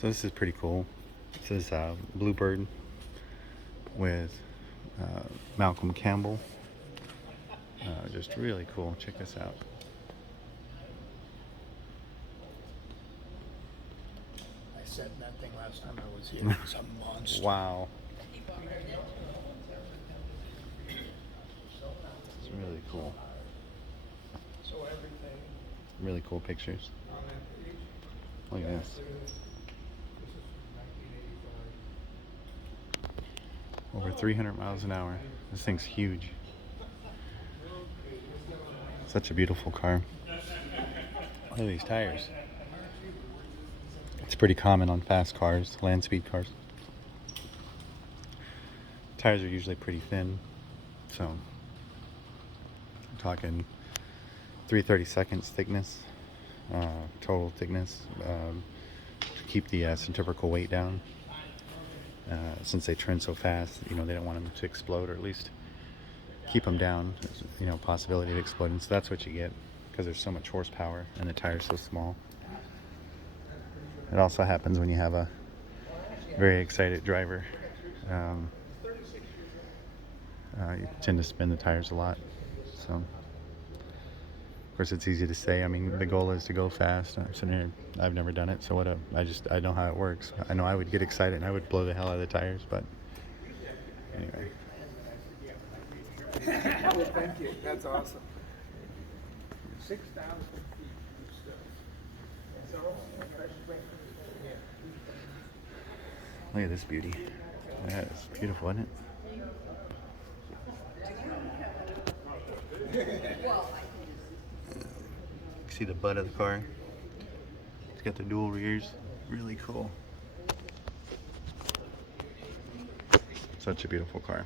So this is pretty cool. This is Blue Bird with Malcom Campbell. Just really cool. Check this out. I sat in that thing last time I was here. It's a monster. Wow. It's really cool. Really cool pictures. Look at this. Over 300 miles an hour. This thing's huge. Such a beautiful car. Look at these tires. It's pretty common on fast cars, land speed cars. Tires are usually pretty thin, so I'm talking 3/32 thickness, total thickness, to keep the centrifugal weight down. Since they turn so fast, they don't want them to explode, or at least keep them down. Possibility of exploding. So that's what you get, because there's so much horsepower and the tire's so small. It also happens when you have a very excited driver. You tend to spin the tires a lot. So, of course, it's easy to say. I mean, the goal is to go fast. I'm sitting here. I've never done it, so I know how it works. I know I would get excited and I would blow the hell out of the tires, but anyway. Well, thank you. That's awesome. 6,000 feet of stuff. Look at this beauty. That is beautiful, isn't it? See the butt of the car? It's got the dual rears. Really cool. Such a beautiful car.